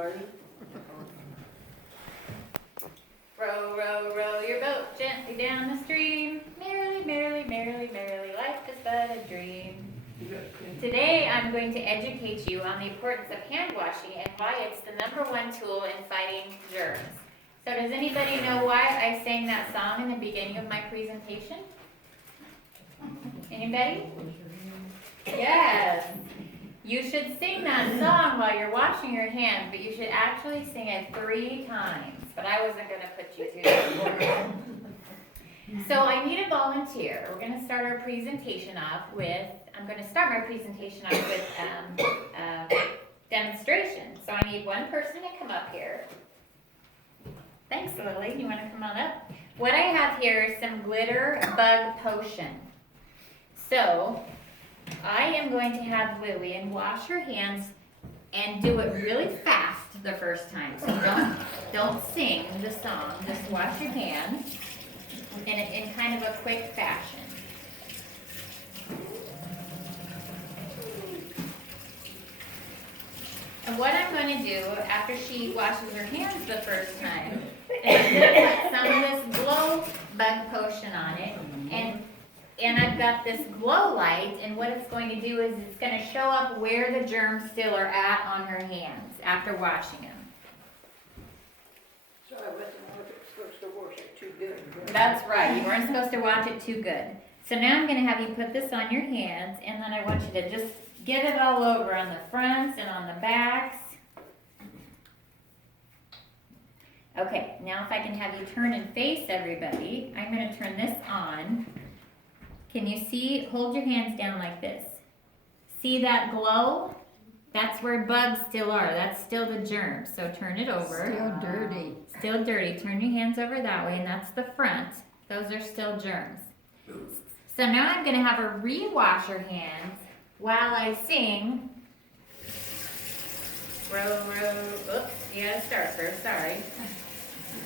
Garden. Row, row, row your boat gently down the stream. Merrily, merrily, merrily, merrily, life is but a dream. Today I'm going to educate you on the importance of hand washing and why it's the #1 tool in fighting germs. So does anybody know why I sang that song in the beginning of my presentation? Anybody? Yes. You should sing that song while you're washing your hands, but you should actually sing it 3 times. But I wasn't going to put you through that. So I need a volunteer. We're going to start our presentation off with, I'm going to start my presentation off with demonstration. So I need one person to come up here. Thanks, Lily. You want to come on up? What I have here is some glitter bug potion. So I am going to have Lillian wash her hands and do it really fast the first time. So don't sing the song, just wash your hands in kind of a quick fashion. And what I'm going to do after she washes her hands the first time is I'm going to put some of this glow bug potion on it, and I've got this glow light, and what it's going to do is it's going to show up where the germs still are at on her hands after washing them. So I wasn't supposed to wash it too good. That's right, you weren't supposed to wash it too good. So now I'm going to have you put this on your hands, and then I want you to just get it all over on the fronts and on the backs. Okay, now if I can have you turn and face everybody, I'm going to turn this on. Can you see? Hold your hands down like this. See that glow? That's where bugs still are. That's still the germs. So turn it over. Still dirty. Still dirty. Turn your hands over that way, and that's the front. Those are still germs. So now I'm going to have her re-wash her hands while I sing. Row, row. Oops, you gotta start first. Sorry.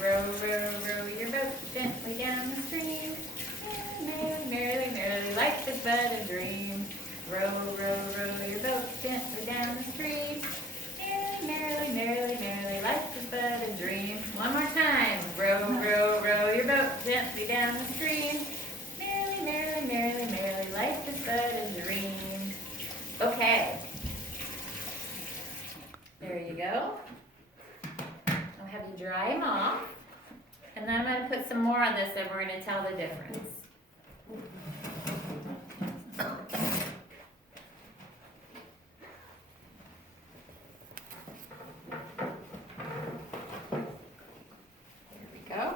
Row, row, row your boat gently down the stream. Merrily, merrily, merrily, life is but a dream. Row, row, row your boat gently down the stream. Merrily, merrily, merrily, merrily, life is but a dream. One more time. Row, row, row your boat gently down the stream. Merrily, merrily, merrily, merrily, life is but a dream. Okay. There you go. I'll have you dry them off. And then I'm going to put some more on this and we're going to tell the difference. There we go.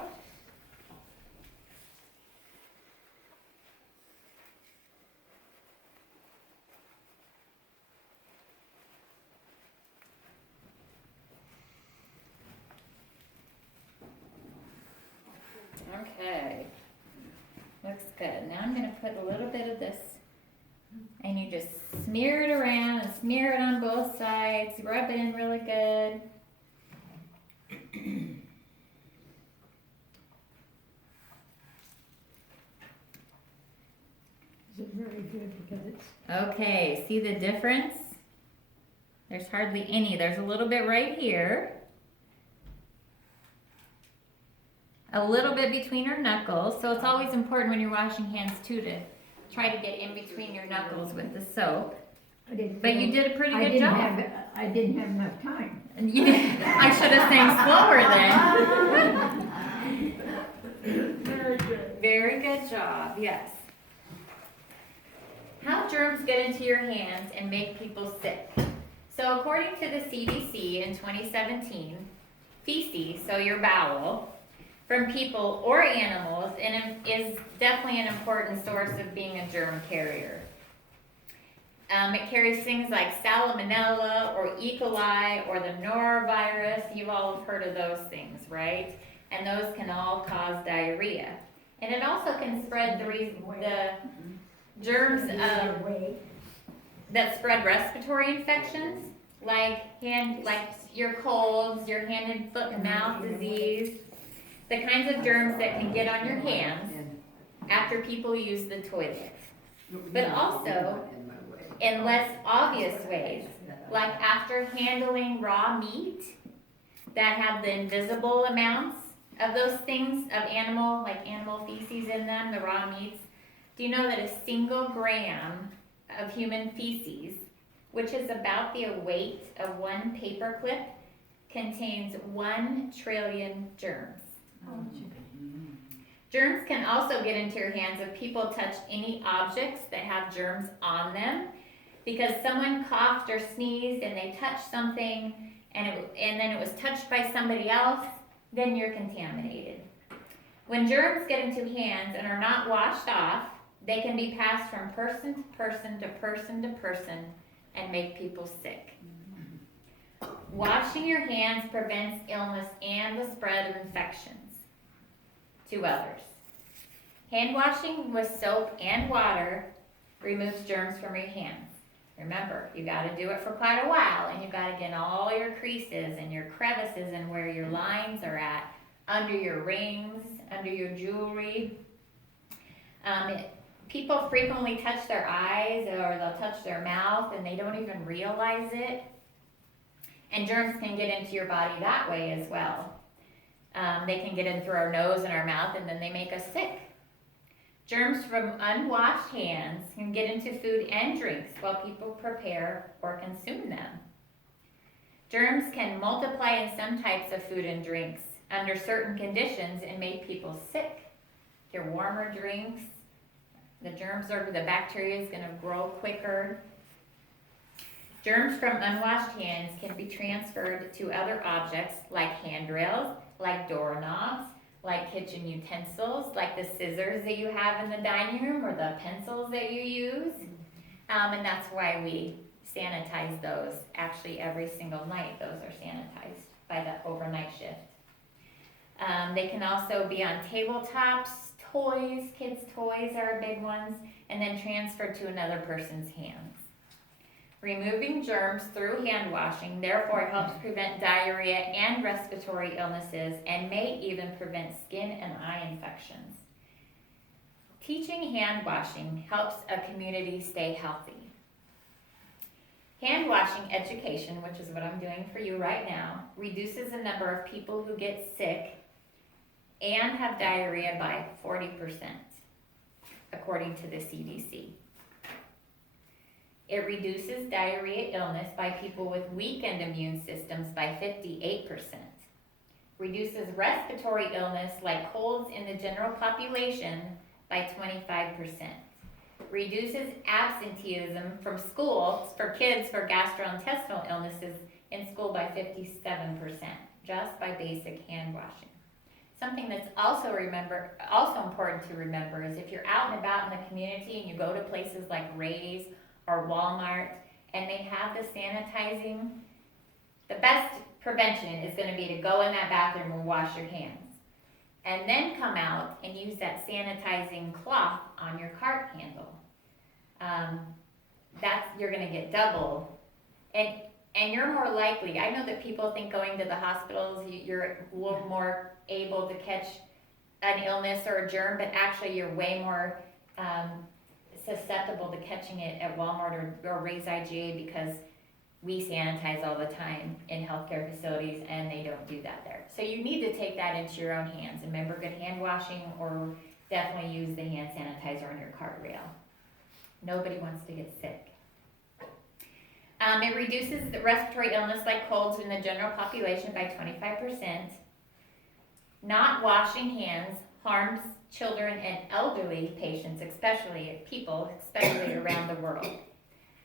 Okay, looks good. Now I'm going to put a little bit of this, and you just smear it around and smear it on both sides, rub it in really good. Is it very good because it's... Okay, see the difference? There's hardly any. There's a little bit right here. A little bit between her knuckles, so it's always important when you're washing hands too to try to get in between your knuckles with the soap. But you did a pretty good job. I didn't have enough time. I should have sang slower then. Very good. Very good job, yes. How germs get into your hands and make people sick. So according to the CDC in 2017, feces, so your bowel, from people or animals, and is definitely an important source of being a germ carrier. It carries things like salmonella or E. coli or the norovirus. You've all heard of those things, right? And those can all cause diarrhea. And it also can spread the germs that spread respiratory infections, like your colds, your hand and foot and mouth disease, the kinds of germs that can get on your hands after people use the toilet. But also in less obvious ways, like after handling raw meat that have the invisible amounts of those things, of animal feces in them, the raw meats. Do you know that a single gram of human feces, which is about the weight of one paper clip, contains 1 trillion germs? Germs can also get into your hands if people touch any objects that have germs on them, because someone coughed or sneezed and they touched something and then it was touched by somebody else, then you're contaminated. When germs get into hands and are not washed off, they can be passed from person to person to person to person and make people sick. Washing your hands prevents illness and the spread of infections to others. Hand washing with soap and water removes germs from your hands. Remember, you got to do it for quite a while, and you got to get all your creases and your crevices and where your lines are at, under your rings, under your jewelry. People frequently touch their eyes or they'll touch their mouth and they don't even realize it. And germs can get into your body that way as well. They can get in through our nose and our mouth, and then they make us sick. Germs from unwashed hands can get into food and drinks while people prepare or consume them. Germs can multiply in some types of food and drinks under certain conditions and make people sick. Your warmer drinks, the bacteria is going to grow quicker. Germs from unwashed hands can be transferred to other objects like handrails, like doorknobs, like kitchen utensils, like the scissors that you have in the dining room or the pencils that you use. And that's why we sanitize those. Actually, every single night, those are sanitized by the overnight shift. They can also be on tabletops, toys, kids' toys are big ones, and then transferred to another person's hands. Removing germs through hand washing therefore helps prevent diarrhea and respiratory illnesses and may even prevent skin and eye infections. Teaching hand washing helps a community stay healthy. Hand washing education, which is what I'm doing for you right now, reduces the number of people who get sick and have diarrhea by 40%, according to the CDC. It reduces diarrhea illness by people with weakened immune systems by 58%. Reduces respiratory illness like colds in the general population by 25%. Reduces absenteeism from school for kids for gastrointestinal illnesses in school by 57%, just by basic hand washing. Something that's also important to remember is if you're out and about in the community and you go to places like Ray's or Walmart, and they have the sanitizing, the best prevention is going to be to go in that bathroom and wash your hands. And then come out and use that sanitizing cloth on your cart handle. You're going to get double. And you're more likely, I know that people think going to the hospitals, you're a little more able to catch an illness or a germ, but actually you're way more susceptible to catching it at Walmart or Ray's IGA because we sanitize all the time in healthcare facilities and they don't do that there. So you need to take that into your own hands. Remember, good hand washing, or definitely use the hand sanitizer on your cart rail. Nobody wants to get sick. It reduces the respiratory illness like colds in the general population by 25%. Not washing hands harms children and elderly patients, especially around the world.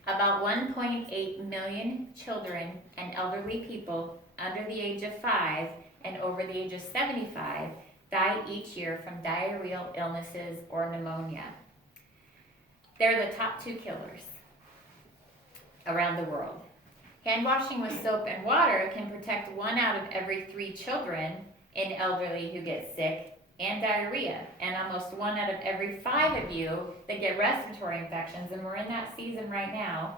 About 1.8 million children and elderly people under the age of 5 and over the age of 75 die each year from diarrheal illnesses or pneumonia. They're the top 2 killers around the world. Hand washing with soap and water can protect 1 out of every 3 children and elderly who get sick and diarrhea, and almost 1 out of every 5 of you that get respiratory infections, and we're in that season right now,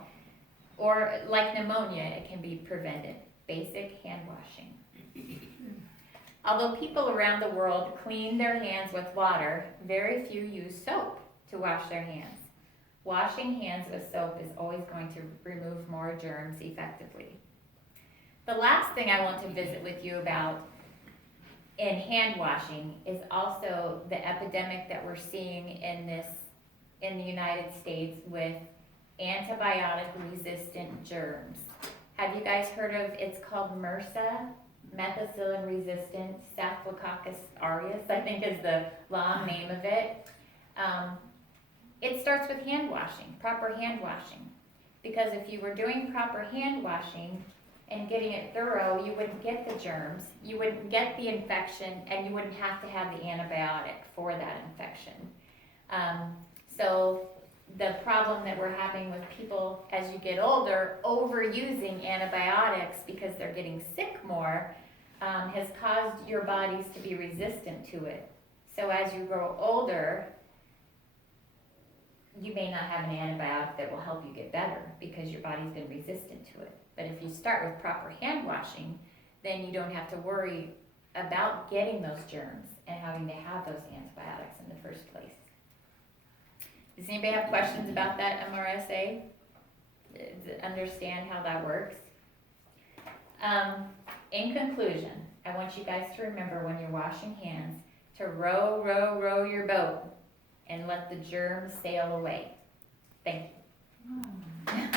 or like pneumonia, it can be prevented. Basic hand washing. Although people around the world clean their hands with water, very few use soap to wash their hands. Washing hands with soap is always going to remove more germs effectively. The last thing I want to visit with you about in hand washing is also the epidemic that we're seeing in the United States with antibiotic resistant germs. Have you guys heard of, it's called MRSA, methicillin resistant Staphylococcus aureus, I think is the long name of it. It starts with hand washing, proper hand washing. Because if you were doing proper hand washing and getting it thorough, you wouldn't get the germs, you wouldn't get the infection, and you wouldn't have to have the antibiotic for that infection. So the problem that we're having with people as you get older, overusing antibiotics because they're getting sick more, has caused your bodies to be resistant to it. So as you grow older, you may not have an antibiotic that will help you get better because your body's been resistant to it. But if you start with proper hand washing, then you don't have to worry about getting those germs and having to have those antibiotics in the first place. Does anybody have questions about that MRSA? Understand how that works? In conclusion, I want you guys to remember when you're washing hands to row your boat and let the germs sail away. Thank you.